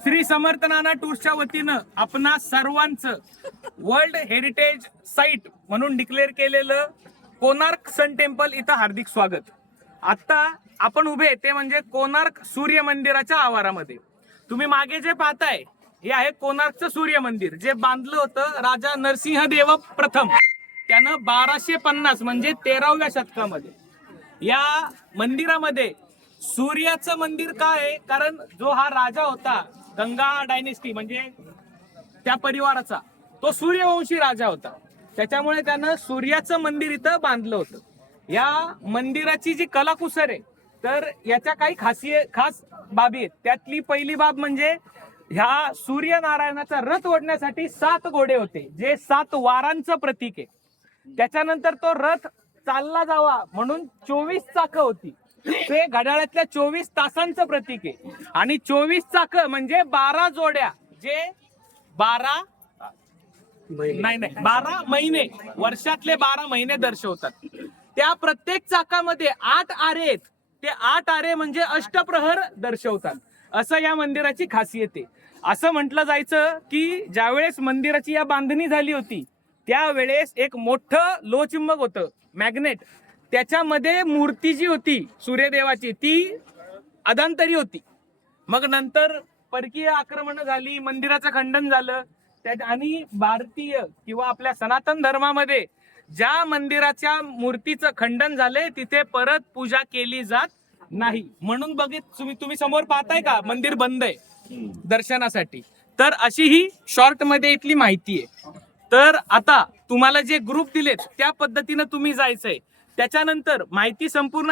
श्री समर्थ नाना टूर्सच्या वतीनं आपणा सर्वांचं वर्ल्ड हेरिटेज साईट म्हणून डिक्लेअर केलेलं कोणार्क सन टेम्पल इथं हार्दिक स्वागत। आता आपण उभे ते म्हणजे कोणार्क सूर्य मंदिराच्या आवारामध्ये। तुम्ही मागे जे पाहताय हे आहे कोणार्कचं सूर्य मंदिर, जे बांधलं होतं राजा नरसिंह देव प्रथम त्यानं 1250 म्हणजे 13व्या शतकामध्ये। या मंदिरामध्ये सूर्याचं मंदिर काय आहे, कारण जो हा राजा होता गंगा डायनेस्टी म्हणजे त्या परिवाराचा, तो सूर्यवंशी राजा होता, त्याच्यामुळे त्यानं सूर्याचं मंदिर इथं बांधलं होतं। या मंदिराची जी कलाकुसर आहे तर याच्या काही खास बाबी आहेत। त्यातली पहिली बाब म्हणजे ह्या सूर्यनारायणाचा रथ ओढण्यासाठी 7 घोडे होते, जे 7 वारांचं प्रतीक आहे। त्याच्यानंतर तो रथ चालला जावा म्हणून 24 चाकं होती, ते घड्याळातल्या 24 तासांचं प्रतीक आहे। आणि 24 चाकं म्हणजे 12 जोड्या, जे 12 महिने, वर्षातले 12 महिने दर्शवतात। त्या प्रत्येक चाकामध्ये 8 आरे आहेत, ते 8 आरे म्हणजे अष्टप्रहर दर्शवतात। असं या मंदिराची खासियत आहे। असं म्हटलं जायचं की ज्यावेळेस मंदिराची या बांधणी झाली होती त्यावेळेस एक मोठं लोहचुंबक होतं, मॅग्नेट, त्याच्यामध्ये मूर्ती जी होती सूर्यदेवाची ती अधांतरी होती। मग नंतर परकीय आक्रमण झाली, मंदिराचं खंडन झालं, आणि भारतीय किंवा आपल्या सनातन धर्मामध्ये ज्या मंदिराच्या मूर्तीचं खंडन झालंय तिथे परत पूजा केली जात नाही, म्हणून तुम्ही समोर पाहताय का मंदिर बंद आहे दर्शनासाठी। तर अशी ही शॉर्ट मध्ये इथली माहिती आहे। तर आता तुम्हाला जे ग्रुप दिलेत त्या पद्धतीने तुम्ही जायचंय, त्याच्यानंतर माहिती संपूर्ण